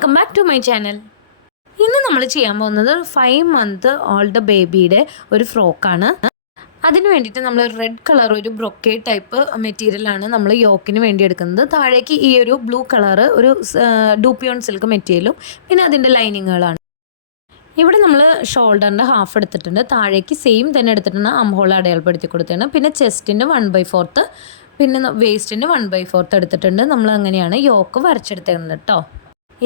Welcome back to my channel. ഇന്ന് നമ്മൾ ചെയ്യാൻ പോകുന്നത് 5 മന്ത് ഓൾഡ് ബേബിയുടെ ഒരു ഫ്രോക്കാണ്. അതിന് വേണ്ടിയിട്ട് നമ്മൾ റെഡ് കളർ ഒരു ബ്രൊക്കേഡ് ടൈപ്പ് മെറ്റീരിയലാണ് നമ്മൾ യോക്കിന് വേണ്ടി എടുക്കുന്നത്. താഴേക്ക് ഈ ഒരു ബ്ലൂ കളർ ഒരു ഡൂപ്പിയോൺ സിൽക്ക് മെറ്റീരിയലും പിന്നെ അതിൻ്റെ ലൈനിങ്ങുകളാണ്. ഇവിടെ നമ്മൾ ഷോൾഡറിൻ്റെ ഹാഫ് എടുത്തിട്ടുണ്ട്, താഴേക്ക് സെയിം തന്നെ എടുത്തിട്ടുണ്ട്, അംഹോൾ അടയാളപ്പെടുത്തി കൊടുത്തിട്ടുണ്ട്. പിന്നെ ചെസ്റ്റിൻ്റെ 1/4 പിന്നെ വേസ്റ്റിൻ്റെ 1/4 എടുത്തിട്ടുണ്ട്. നമ്മൾ അങ്ങനെയാണ് യോക്ക് വരച്ചെടുത്തിരുന്നത് കേട്ടോ.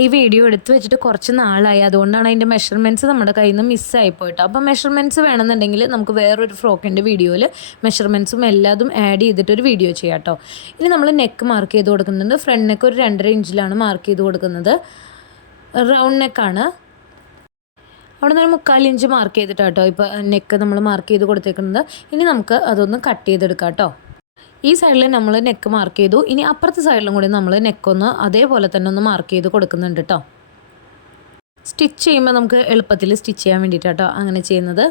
ഈ വീഡിയോ എടുത്ത് വെച്ചിട്ട് കുറച്ച് നാളായി, അതുകൊണ്ടാണ് അതിൻ്റെ മെഷർമെൻറ്റ്സ് നമ്മുടെ കയ്യിൽ നിന്ന് മിസ്സായി പോയിട്ടോ. അപ്പോൾ മെഷർമെൻറ്റ്സ് വേണമെന്നുണ്ടെങ്കിൽ നമുക്ക് വേറൊരു ഫ്രോക്കിൻ്റെ വീഡിയോയിൽ മെഷർമെൻറ്റ്സും എല്ലാതും ആഡ് ചെയ്തിട്ടൊരു വീഡിയോ ചെയ്യാം കേട്ടോ. ഇനി നമ്മൾ നെക്ക് മാർക്ക് ചെയ്ത് കൊടുക്കുന്നുണ്ട്. ഫ്രണ്ട് നെക്ക് ഒരു 2.5 ഇഞ്ചിലാണ് മാർക്ക് ചെയ്ത് കൊടുക്കുന്നത്. റൗണ്ട് നെക്കാണ്. അവിടെ നിന്ന് 1/4 ഇഞ്ച് മാർക്ക് ചെയ്തിട്ടാണ് കേട്ടോ ഇപ്പോൾ നെക്ക് നമ്മൾ മാർക്ക് ചെയ്ത് കൊടുത്തേക്കുന്നത്. ഇനി നമുക്ക് അതൊന്ന് കട്ട് ചെയ്തെടുക്കാം കേട്ടോ. ഈ സൈഡിൽ നമ്മൾ നെക്ക് മാർക്ക് ചെയ്തു. ഇനി അപ്പുറത്തെ സൈഡിലും കൂടി നമ്മൾ നെക്കൊന്ന് അതേപോലെ തന്നെ ഒന്ന് മാർക്ക് ചെയ്ത് കൊടുക്കുന്നുണ്ട് കേട്ടോ. സ്റ്റിച്ച് ചെയ്യുമ്പോൾ നമുക്ക് എളുപ്പത്തിൽ സ്റ്റിച്ച് ചെയ്യാൻ വേണ്ടിയിട്ടാട്ടോ അങ്ങനെ ചെയ്യുന്നത്.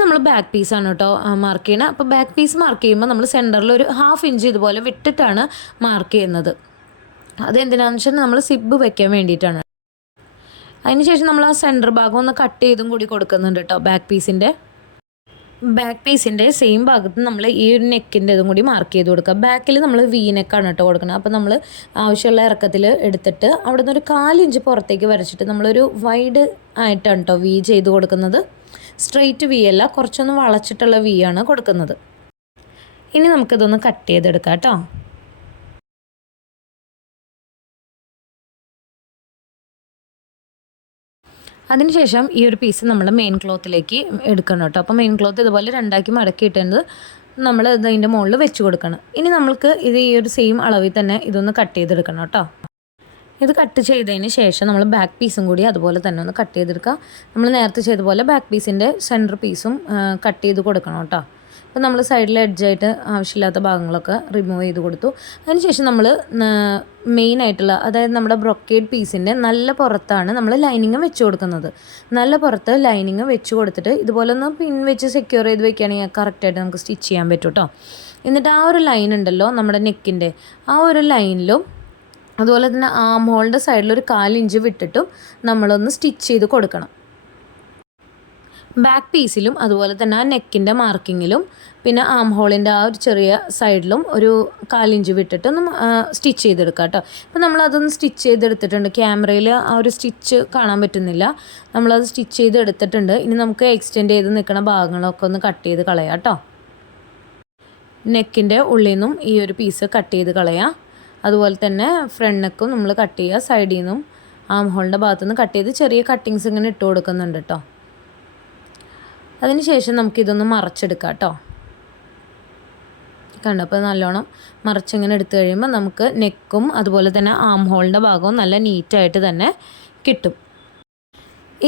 നമ്മൾ ബാക്ക് പീസാണ് കേട്ടോ മാർക്ക് ചെയ്യണത്. അപ്പോൾ ബാക്ക് പീസ് മാർക്ക് ചെയ്യുമ്പോൾ നമ്മൾ സെൻറ്ററിൽ ഒരു 1/2 ഇഞ്ച് ഇതുപോലെ വിട്ടിട്ടാണ് മാർക്ക് ചെയ്യുന്നത്. അതെന്തിനാണെന്ന് വെച്ചാൽ നമ്മൾ സിബ് വയ്ക്കാൻ വേണ്ടിയിട്ടാണ്. അതിനുശേഷം നമ്മൾ ആ സെൻറ്റർ ഭാഗം ഒന്ന് കട്ട് ചെയ്തും കൂടി കൊടുക്കുന്നുണ്ട് കേട്ടോ. ബാക്ക് പീസിൻ്റെ സെയിം ഭാഗത്ത് നമ്മൾ ഈ ഒരു നെക്കിൻ്റെ ഇതും കൂടി മാർക്ക് ചെയ്ത് കൊടുക്കുക. ബാക്കിൽ നമ്മൾ വി നെക്കാണ് കേട്ടോ കൊടുക്കുന്നത്. അപ്പോൾ നമ്മൾ ആവശ്യമുള്ള ഇറക്കത്തിൽ എടുത്തിട്ട് അവിടെ നിന്ന് ഒരു 1/4 ഇഞ്ച് പുറത്തേക്ക് വരച്ചിട്ട് നമ്മളൊരു വൈഡ് ആയിട്ടാണ് കേട്ടോ വി ചെയ്ത് കൊടുക്കുന്നത്. സ്ട്രെയിറ്റ് വി അല്ല, കുറച്ചൊന്ന് വളച്ചിട്ടുള്ള വി ആണ് കൊടുക്കുന്നത്. ഇനി നമുക്കിതൊന്ന് കട്ട് ചെയ്തെടുക്കാം കേട്ടോ. അതിനുശേഷം ഈ ഒരു പീസ് നമ്മൾ മെയിൻ ക്ലോത്തിലേക്ക് എടുക്കണം കേട്ടോ. അപ്പോൾ മെയിൻ ക്ലോത്ത് ഇതുപോലെ 2ആക്കി മടക്കിയിട്ടുണ്ട് നമ്മൾ ഇതിൻ്റെ മുകളിൽ വെച്ച് കൊടുക്കണം. ഇനി നമ്മൾക്ക് ഇത് ഈ ഒരു സെയിം അളവിൽ തന്നെ ഇതൊന്ന് കട്ട് ചെയ്തെടുക്കണം കേട്ടോ. ഇത് കട്ട് ചെയ്തതിന് ശേഷം നമ്മൾ ബാക്ക് പീസും കൂടി അതുപോലെ തന്നെ ഒന്ന് കട്ട് ചെയ്തെടുക്കുക. നമ്മൾ നേരത്തെ ചെയ്ത പോലെ ബാക്ക് പീസിൻ്റെ സെൻറ്റർ പീസും കട്ട് ചെയ്ത് കൊടുക്കണം കേട്ടോ. അപ്പോൾ നമ്മൾ സൈഡിൽ എഡ്ജായിട്ട് ആവശ്യമില്ലാത്ത ഭാഗങ്ങളൊക്കെ റിമൂവ് ചെയ്ത് കൊടുത്തു. അതിനുശേഷം നമ്മൾ മെയിനായിട്ടുള്ള അതായത് നമ്മുടെ ബ്രൊക്കേഡ് പീസിൻ്റെ നല്ല പുറത്താണ് നമ്മൾ ലൈനിങ് വെച്ച് കൊടുക്കുന്നത്. നല്ല പുറത്ത് ലൈനിങ് വെച്ച് കൊടുത്തിട്ട് ഇതുപോലെ ഒന്ന് പിൻ വെച്ച് സെക്യൂർ ചെയ്ത് വെക്കുകയാണെങ്കിൽ കറക്റ്റായിട്ട് നമുക്ക് സ്റ്റിച്ച് ചെയ്യാൻ പറ്റും കേട്ടോ. എന്നിട്ട് ആ ഒരു ലൈൻ ഉണ്ടല്ലോ നമ്മുടെ നെക്കിൻ്റെ, ആ ഒരു ലൈനിലും അതുപോലെ തന്നെ ആം ഹോളിൻ്റെ സൈഡിൽ ഒരു 1/4 ഇഞ്ച് വിട്ടിട്ടും നമ്മളൊന്ന് സ്റ്റിച്ച് ചെയ്ത് കൊടുക്കണം. ബാക്ക് പീസിലും അതുപോലെ തന്നെ ആ നെക്കിൻ്റെ മാർക്കിങ്ങിലും പിന്നെ ആം ഹോളിൻ്റെ ആ ഒരു ചെറിയ സൈഡിലും ഒരു 1/4 ഇഞ്ച് വിട്ടിട്ട് ഒന്ന് സ്റ്റിച്ച് ചെയ്തെടുക്കാം കേട്ടോ. അപ്പോൾ നമ്മളതൊന്ന് സ്റ്റിച്ച് ചെയ്തെടുത്തിട്ടുണ്ട്. ക്യാമറയിൽ ആ ഒരു സ്റ്റിച്ച് കാണാൻ പറ്റുന്നില്ല, നമ്മളത് സ്റ്റിച്ച് ചെയ്തെടുത്തിട്ടുണ്ട്. ഇനി നമുക്ക് എക്സ്റ്റെൻഡ് ചെയ്ത് നിൽക്കുന്ന ഭാഗങ്ങളൊക്കെ ഒന്ന് കട്ട് ചെയ്ത് കളയാം കേട്ടോ. നെക്കിൻ്റെ ഉള്ളിൽ നിന്നും ഈ ഒരു പീസ് കട്ട് ചെയ്ത് കളയാം. അതുപോലെ തന്നെ ഫ്രണ്ട് നെക്കും നമ്മൾ കട്ട് ചെയ്യുക. സൈഡിൽ നിന്നും ആം ഹോളിൻ്റെ ഭാഗത്തുനിന്ന് കട്ട് ചെയ്ത് ചെറിയ കട്ടിങ്സ് ഇങ്ങനെ ഇട്ട് കൊടുക്കുന്നുണ്ട് കേട്ടോ. അതിനുശേഷം നമുക്കിതൊന്ന് മറച്ചെടുക്കാം കേട്ടോ. കണ്ടപ്പോൾ നല്ലോണം മറച്ചിങ്ങനെ എടുത്തു കഴിയുമ്പോൾ നമുക്ക് നെക്കും അതുപോലെ തന്നെ ആം ഹോളിൻ്റെ ഭാഗവും നല്ല നീറ്റായിട്ട് തന്നെ കിട്ടും.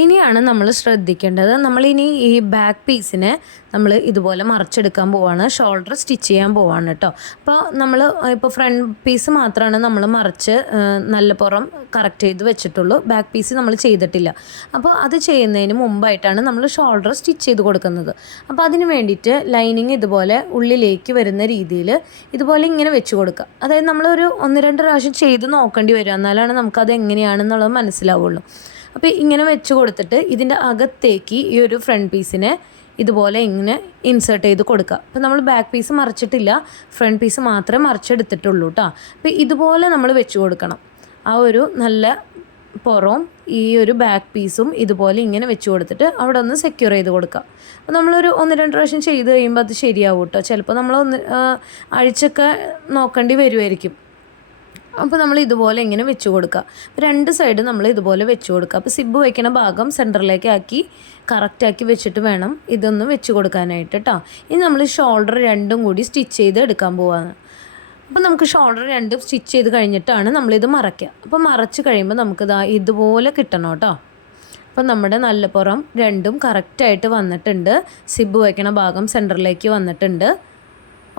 ഇനിയാണ് നമ്മൾ ശ്രദ്ധിക്കേണ്ടത്, നമ്മളിനി ഈ ബാക്ക് പീസിനെ നമ്മൾ ഇതുപോലെ മറച്ചെടുക്കാൻ പോവാണ്, ഷോൾഡർ സ്റ്റിച്ച് ചെയ്യാൻ പോവാണ് കേട്ടോ. അപ്പോൾ നമ്മൾ ഇപ്പോൾ ഫ്രണ്ട് പീസ് മാത്രമാണ് നമ്മൾ മറച്ച് നല്ല പുറം കറക്റ്റ് ചെയ്ത് വെച്ചിട്ടുള്ളൂ. ബാക്ക് പീസ് നമ്മൾ ചെയ്തിട്ടില്ല. അപ്പോൾ അത് ചെയ്യുന്നതിന് മുമ്പായിട്ടാണ് നമ്മൾ ഷോൾഡർ സ്റ്റിച്ച് ചെയ്ത് കൊടുക്കുന്നത്. അപ്പോൾ അതിന് വേണ്ടിയിട്ട് ലൈനിങ് ഇതുപോലെ ഉള്ളിലേക്ക് വരുന്ന രീതിയിൽ ഇതുപോലെ ഇങ്ങനെ വെച്ച് കൊടുക്കുക. അതായത് നമ്മളൊരു 1-2 പ്രാവശ്യം ചെയ്ത് നോക്കേണ്ടി വരും, എന്നാലാണ് നമുക്കത് എങ്ങനെയാണെന്നുള്ളത് മനസ്സിലാവുള്ളൂ. അപ്പോൾ ഇങ്ങനെ വെച്ച് കൊടുത്തിട്ട് ഇതിൻ്റെ അകത്തേക്ക് ഈ ഒരു ഫ്രണ്ട് പീസിനെ ഇതുപോലെ ഇങ്ങനെ ഇൻസേർട്ട് ചെയ്ത് കൊടുക്കുക. അപ്പോൾ നമ്മൾ ബാക്ക് പീസ് മറിച്ചിട്ടില്ല, ഫ്രണ്ട് പീസ് മാത്രമേ മറിച്ചെടുത്തിട്ടുള്ളൂ കേട്ടോ. അപ്പോൾ ഇതുപോലെ നമ്മൾ വെച്ച് കൊടുക്കണം. ആ ഒരു നല്ല പുറവും ഈ ഒരു ബാക്ക് പീസും ഇതുപോലെ ഇങ്ങനെ വെച്ച് കൊടുത്തിട്ട് അവിടെ ഒന്ന് സെക്യൂർ ചെയ്ത് കൊടുക്കുക. അപ്പോൾ നമ്മളൊരു 1-2 പ്രാവശ്യം ചെയ്ത് കഴിയുമ്പോൾ അത് ശരിയാവും കേട്ടോ. ചിലപ്പോൾ നമ്മൾ അഴിച്ചൊക്കെ നോക്കേണ്ടി വരുമായിരിക്കും. അപ്പോൾ നമ്മൾ ഇതുപോലെ ഇങ്ങനെ വെച്ച് കൊടുക്കുക. 2 സൈഡ് നമ്മൾ ഇതുപോലെ വെച്ച് കൊടുക്കുക. അപ്പോൾ സിബ് വയ്ക്കുന്ന ഭാഗം സെൻറ്ററിലേക്ക് ആക്കി കറക്റ്റാക്കി വെച്ചിട്ട് വേണം ഇതൊന്ന് വെച്ച് കൊടുക്കാനായിട്ട് കേട്ടോ. ഇനി നമ്മൾ ഷോൾഡർ 2ഉം കൂടി സ്റ്റിച്ച് ചെയ്ത് എടുക്കാൻ പോവാണ്. അപ്പോൾ നമുക്ക് ഷോൾഡർ 2 സ്റ്റിച്ച് ചെയ്ത് കഴിഞ്ഞിട്ടാണ് നമ്മളിത് മറയ്ക്കുക. അപ്പോൾ മറച്ച് കഴിയുമ്പോൾ നമുക്കിത് ഇതുപോലെ കിട്ടണം കേട്ടോ. അപ്പോൾ നമ്മുടെ നല്ല പുറം 2ഉം കറക്റ്റായിട്ട് വന്നിട്ടുണ്ട്. സിബ് വയ്ക്കുന്ന ഭാഗം സെൻറ്ററിലേക്ക് വന്നിട്ടുണ്ട്.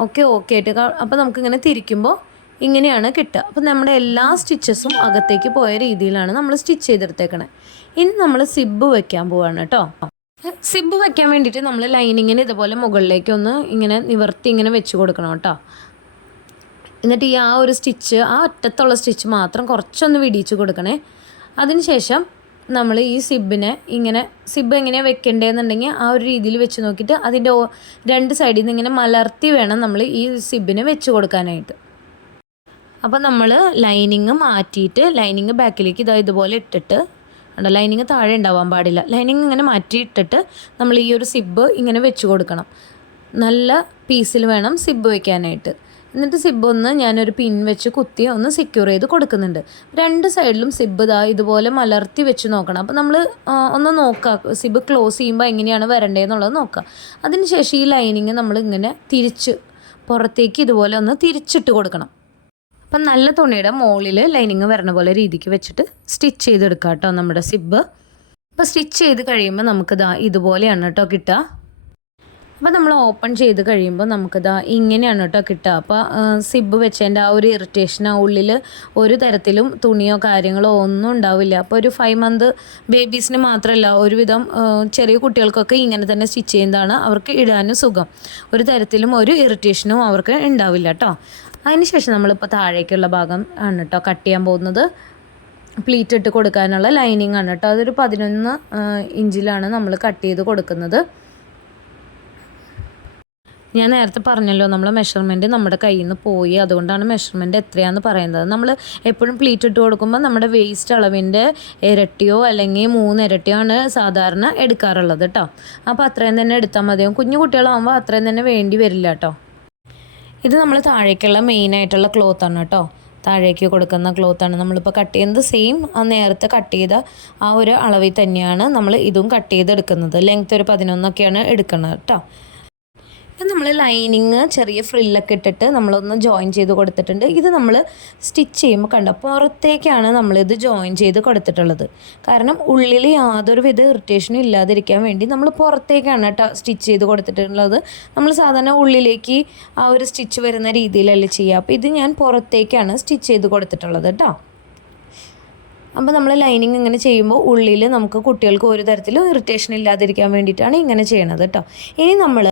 ഓക്കെ ആയിട്ട് അപ്പോൾ നമുക്കിങ്ങനെ തിരിക്കുമ്പോൾ ഇങ്ങനെയാണ് കിട്ടുക. അപ്പോൾ നമ്മുടെ എല്ലാ സ്റ്റിച്ചസും അകത്തേക്ക് പോയ രീതിയിലാണ് നമ്മൾ സ്റ്റിച്ച് ചെയ്തെടുത്തേക്കണേ. ഇനി നമ്മൾ സിബ് വയ്ക്കാൻ പോവാണ് കേട്ടോ. സിബ് വയ്ക്കാൻ വേണ്ടിയിട്ട് നമ്മൾ ലൈനിങ്ങിന് ഇതുപോലെ മുകളിലേക്കൊന്ന് ഇങ്ങനെ നിവർത്തി ഇങ്ങനെ വെച്ച് കൊടുക്കണം കേട്ടോ. എന്നിട്ട് ഈ ആ ഒരു സ്റ്റിച്ച്, ആ അറ്റത്തുള്ള സ്റ്റിച്ച് മാത്രം കുറച്ചൊന്ന് വിടിയിച്ച് കൊടുക്കണേ. അതിനുശേഷം നമ്മൾ ഈ സിബിനെ ഇങ്ങനെ, സിബ് എങ്ങനെയാണ് വെക്കേണ്ടതെന്നുണ്ടെങ്കിൽ ആ ഒരു രീതിയിൽ വെച്ച് നോക്കിയിട്ട് അതിൻ്റെ 2 സൈഡിൽ നിന്ന് ഇങ്ങനെ മലർത്തി വേണം നമ്മൾ ഈ സിബിനെ വെച്ച് കൊടുക്കാനായിട്ട്. അപ്പോൾ നമ്മൾ ലൈനിങ് മാറ്റിയിട്ട് ലൈനിങ് ബാക്കിലേക്ക് ഇതുപോലെ ഇട്ടിട്ട്, ഉണ്ടോ, ലൈനിങ് താഴെ ഉണ്ടാവാൻ പാടില്ല. ലൈനിങ് ഇങ്ങനെ മാറ്റിയിട്ടിട്ട് നമ്മൾ ഈ ഒരു സിബ് ഇങ്ങനെ വെച്ച് കൊടുക്കണം. നല്ല പീസിൽ വേണം സിബ് വയ്ക്കാനായിട്ട്. എന്നിട്ട് സിബ് ഒന്ന് ഞാനൊരു പിൻ വെച്ച് കുത്തി ഒന്ന് സെക്യൂർ ചെയ്ത് കൊടുക്കുന്നുണ്ട്. 2 സൈഡിലും സിബ് ഇതുപോലെ മലർത്തി വെച്ച് നോക്കണം. അപ്പോൾ നമ്മൾ ഒന്ന് നോക്കുക സിബ് ക്ലോസ് ചെയ്യുമ്പോൾ എങ്ങനെയാണ് വരണ്ടതെന്നുള്ളത് നോക്കുക. അതിനുശേഷം ഈ ലൈനിങ് നമ്മൾ ഇങ്ങനെ തിരിച്ച് പുറത്തേക്ക് ഇതുപോലെ ഒന്ന് തിരിച്ചിട്ട് കൊടുക്കണം. അപ്പം നല്ല തുണിയുടെ മുകളിൽ ലൈനിങ് വരണ പോലെ രീതിക്ക് വെച്ചിട്ട് സ്റ്റിച്ച് ചെയ്തെടുക്കാം കേട്ടോ നമ്മുടെ സിബ്. അപ്പോൾ സ്റ്റിച്ച് ചെയ്ത് കഴിയുമ്പോൾ നമുക്കിതാ ഇതുപോലെയാണ് കേട്ടോ കിട്ടുക. അപ്പോൾ നമ്മൾ ഓപ്പൺ ചെയ്ത് കഴിയുമ്പോൾ നമുക്കിതാ ഇങ്ങനെയാണ് കേട്ടോ കിട്ടുക. അപ്പോൾ സിബ് വെച്ചതിൻ്റെ ആ ഒരു ഇറിറ്റേഷൻ, ആ ഉള്ളിൽ ഒരു തരത്തിലും തുണിയോ കാര്യങ്ങളോ ഒന്നും ഉണ്ടാവില്ല. അപ്പോൾ ഒരു 5 മന്ത് ബേബീസിന് മാത്രമല്ല, ഒരുവിധം ചെറിയ കുട്ടികൾക്കൊക്കെ ഇങ്ങനെ തന്നെ സ്റ്റിച്ച് ചെയ്യുന്നതാണ് അവർക്ക് ഇടാനും സുഖം. ഒരു തരത്തിലും ഒരു ഇറിറ്റേഷനും അവർക്ക് ഉണ്ടാവില്ല കേട്ടോ. അതിനുശേഷം നമ്മളിപ്പോൾ താഴേക്കുള്ള ഭാഗം ആണ് കേട്ടോ കട്ട് ചെയ്യാൻ പോകുന്നത്. പ്ലീറ്റ് ഇട്ട് കൊടുക്കാനുള്ള ലൈനിങ് ആണ് കേട്ടോ. അതൊരു 11 ഇഞ്ചിലാണ് നമ്മൾ കട്ട് ചെയ്ത് കൊടുക്കുന്നത്. ഞാൻ നേരത്തെ പറഞ്ഞല്ലോ നമ്മൾ മെഷർമെൻറ്റ് നമ്മുടെ കയ്യിൽ നിന്ന് പോയി, അതുകൊണ്ടാണ് മെഷർമെൻറ്റ് എത്രയാണെന്ന് പറയുന്നത്. നമ്മൾ എപ്പോഴും പ്ലീറ്റ് ഇട്ട് കൊടുക്കുമ്പോൾ നമ്മുടെ വേസ്റ്റ് അളവിൻ്റെ ഇരട്ടിയോ അല്ലെങ്കിൽ 3 ഇരട്ടിയോ ആണ് സാധാരണ എടുക്കാറുള്ളത് കേട്ടോ. അപ്പോൾ അത്രയും തന്നെ എടുത്താൽ മതിയാവും. കുഞ്ഞു കുട്ടികളാകുമ്പോൾ അത്രയും തന്നെ വേണ്ടി വരില്ല കേട്ടോ. ഇത് നമ്മൾ താഴേക്കുള്ള മെയിനായിട്ടുള്ള ക്ലോത്താണ് കേട്ടോ. താഴേക്ക് കൊടുക്കുന്ന ക്ലോത്താണ് നമ്മളിപ്പോൾ കട്ട് ചെയ്യുന്നത്. സെയിം ആ നേരത്തെ കട്ട് ചെയ്ത ആ ഒരു അളവിൽ തന്നെയാണ് നമ്മൾ ഇതും കട്ട് ചെയ്തെടുക്കുന്നത്. ലെങ്ത്ത് ഒരു 11 എടുക്കുന്നത് കേട്ടോ. ഇപ്പം നമ്മൾ ലൈനിങ് ചെറിയ ഫ്രില്ലൊക്കെ ഇട്ടിട്ട് നമ്മളൊന്ന് ജോയിൻ ചെയ്ത് കൊടുത്തിട്ടുണ്ട്. ഇത് നമ്മൾ സ്റ്റിച്ച് ചെയ്യുമ്പോൾ കണ്ടോ പുറത്തേക്കാണ് നമ്മളിത് ജോയിൻ ചെയ്ത് കൊടുത്തിട്ടുള്ളത്. കാരണം ഉള്ളിൽ യാതൊരു വിധ ഇറിറ്റേഷനും ഇല്ലാതിരിക്കാൻ വേണ്ടി നമ്മൾ പുറത്തേക്കാണ് കേട്ടോ സ്റ്റിച്ച് ചെയ്ത് കൊടുത്തിട്ടുള്ളത്. നമ്മൾ സാധാരണ ഉള്ളിലേക്ക് ആ ഒരു സ്റ്റിച്ച് വരുന്ന രീതിയിലല്ലേ ചെയ്യുക. അപ്പോൾ ഇത് ഞാൻ പുറത്തേക്കാണ് സ്റ്റിച്ച് ചെയ്ത് കൊടുത്തിട്ടുള്ളത് കേട്ടോ. അപ്പോൾ നമ്മൾ ലൈനിങ് ഇങ്ങനെ ചെയ്യുമ്പോൾ ഉള്ളിൽ നമുക്ക് കുട്ടികൾക്ക് ഒരു തരത്തിലും ഇറിറ്റേഷൻ ഇല്ലാതിരിക്കാൻ വേണ്ടിയിട്ടാണ് ഇങ്ങനെ ചെയ്യണത് കേട്ടോ. ഇനി നമ്മൾ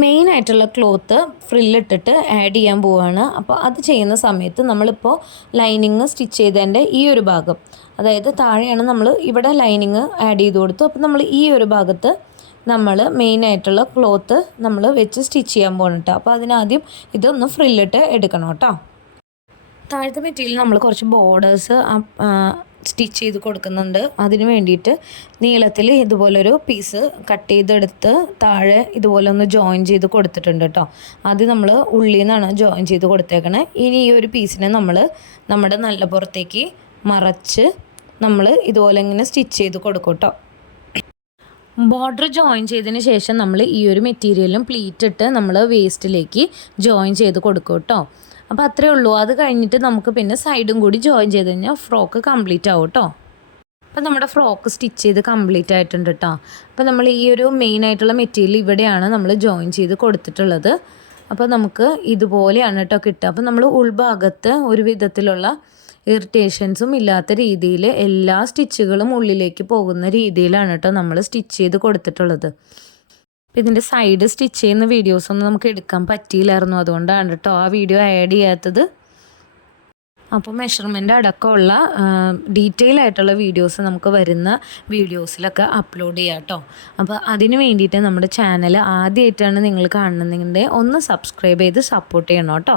മെയിനായിട്ടുള്ള ക്ലോത്ത് ഫ്രില്ലിട്ടിട്ട് ആഡ് ചെയ്യാൻ പോവുകയാണ്. അപ്പോൾ അത് ചെയ്യുന്ന സമയത്ത് നമ്മളിപ്പോൾ ലൈനിങ് സ്റ്റിച്ച് ചെയ്തതിൻ്റെ ഈ ഒരു ഭാഗം, അതായത് താഴെയാണ് നമ്മൾ ഇവിടെ ലൈനിങ് ആഡ് ചെയ്ത് കൊടുത്തു. അപ്പോൾ നമ്മൾ ഈ ഒരു ഭാഗത്ത് നമ്മൾ മെയിനായിട്ടുള്ള ക്ലോത്ത് നമ്മൾ വെച്ച് സ്റ്റിച്ച് ചെയ്യാൻ പോകണം കേട്ടോ. അപ്പോൾ അതിനാദ്യം ഇതൊന്ന് ഫ്രില്ലിട്ട് എടുക്കണം കേട്ടോ. താഴത്തെ മെറ്റീരിയൽ നമ്മൾ കുറച്ച് ബോർഡേഴ്സ് സ്റ്റിച്ച് ചെയ്ത് കൊടുക്കുന്നുണ്ട്. അതിന് വേണ്ടിയിട്ട് നീളത്തിൽ ഇതുപോലൊരു പീസ് കട്ട് ചെയ്തെടുത്ത് താഴെ ഇതുപോലെ ഒന്ന് ജോയിൻ ചെയ്ത് കൊടുത്തിട്ടുണ്ട് കേട്ടോ. അത് നമ്മൾ ഉള്ളിൽ നിന്നാണ് ജോയിൻ ചെയ്ത് കൊടുത്തേക്കണേ. ഇനി ഈ ഒരു പീസിനെ നമ്മൾ നമ്മുടെ നല്ല പുറത്തേക്ക് മറച്ച് നമ്മൾ ഇതുപോലെ ഇങ്ങനെ സ്റ്റിച്ച് ചെയ്ത് കൊടുക്കും കേട്ടോ. ബോർഡർ ജോയിൻ ചെയ്തതിന് ശേഷം നമ്മൾ ഈ ഒരു മെറ്റീരിയലും പ്ലീറ്റ് ഇട്ട് നമ്മൾ വേസ്റ്റിലേക്ക് ജോയിൻ ചെയ്ത് കൊടുക്കും കേട്ടോ. അപ്പോൾ അത്രയേ ഉള്ളൂ. അത് കഴിഞ്ഞിട്ട് നമുക്ക് പിന്നെ സൈഡും കൂടി ജോയിൻ ചെയ്ത് കഴിഞ്ഞാൽ ഫ്രോക്ക് കംപ്ലീറ്റ് ആവും കേട്ടോ. അപ്പോൾ നമ്മുടെ ഫ്രോക്ക് സ്റ്റിച്ച് ചെയ്ത് കംപ്ലീറ്റ് ആയിട്ടുണ്ട് കേട്ടോ. അപ്പോൾ നമ്മൾ ഈ ഒരു മെയിനായിട്ടുള്ള മെറ്റീരിയൽ ഇവിടെയാണ് നമ്മൾ ജോയിൻ ചെയ്ത് കൊടുത്തിട്ടുള്ളത്. അപ്പോൾ നമുക്ക് ഇതുപോലെയാണ് കേട്ടോ കിട്ടുക. അപ്പോൾ നമ്മൾ ഉൾഭാഗത്ത് ഒരു വിധത്തിലുള്ള ഇറിറ്റേഷൻസും ഇല്ലാത്ത രീതിയിൽ എല്ലാ സ്റ്റിച്ചുകളും ഉള്ളിലേക്ക് പോകുന്ന രീതിയിലാണ് കേട്ടോ നമ്മൾ സ്റ്റിച്ച് ചെയ്ത് കൊടുത്തിട്ടുള്ളത്. അപ്പോൾ ഇതിൻ്റെ സൈഡ് സ്റ്റിച്ച് ചെയ്യുന്ന വീഡിയോസൊന്നും നമുക്ക് എടുക്കാൻ പറ്റിയില്ലായിരുന്നു, അതുകൊണ്ടാണ് കേട്ടോ ആ വീഡിയോ ആഡ് ചെയ്യാത്തത്. അപ്പോൾ മെഷർമെൻ്റ് അടക്കമുള്ള ഡീറ്റെയിൽ ആയിട്ടുള്ള വീഡിയോസ് നമുക്ക് വരുന്ന വീഡിയോസിലൊക്കെ അപ്ലോഡ് ചെയ്യാം കേട്ടോ. അപ്പോൾ അതിന് വേണ്ടിയിട്ട് നമ്മുടെ ചാനൽ ആദ്യമായിട്ടാണ് നിങ്ങൾ കാണുന്നതെങ്കിൽ ഒന്ന് സബ്സ്ക്രൈബ് ചെയ്ത് സപ്പോർട്ട് ചെയ്യണം കേട്ടോ.